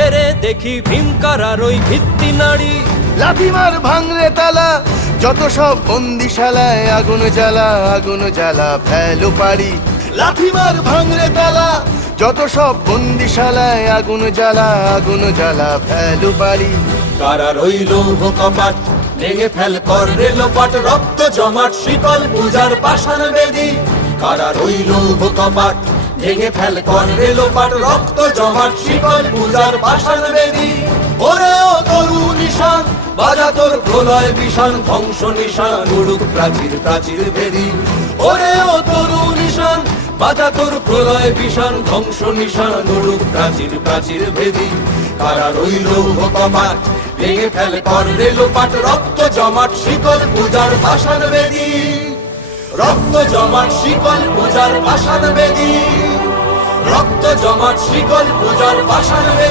ছেড়ে দেখি ভীমকারার ওই ভিত্তি নাড়ি। লাথিমার ভাঙরে তালা, যত সব বন্দিশালায় আগুন জ্বালা, আগুন জ্বালা ফেলো পারি। লাথিমার ভাঙরে তালা, যত সব বন্দিশালায় আগুন জ্বালা, আগুন জ্বালা ফেলো পারি। কারা রইল কপাট, ভেঙে ফেল কর রেলোপাট, রক্ত জমাট শিকল পূজার পাষাণ বেদি। কারা রইল কপাট, ভেঙে ফেল কর রেলোপাট, রক্ত জমাট শিকল পূজার পাষাণ বেদি। ওরে ও তরু নিশান, বাজা তোর প্রলয় বিষাণ, ধ্বংস নিশান উড়ুক প্রাচীর প্রাচীর ভেদি। ওরে ও তরু নিশান, বাজা তোর প্রলয় বিষাণ, ধ্বংস নিশান উড়ুক প্রাচীর প্রাচীর ভেদি। কারা রইল কপাট, ভেঙে ফেল কর রেলোপাট, রক্ত জমাট শিকল পূজার পাষাণ বেদি। রক্ত জমাট শিকল পূজার পাষাণ বেদি। রক্ত জমাট শিকল পূজার পাষাণ বেদি।